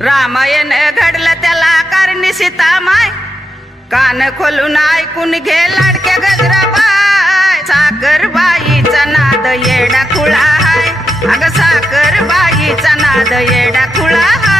रामायण घडलं त्याला कारणी सीता माय, कान खोलून ऐकून घे लाडक्या गजराबाई. साखरबाईचा नाद येडा खुळा हाय, अग साखरबाईचा नाद येडा खुळा हाय.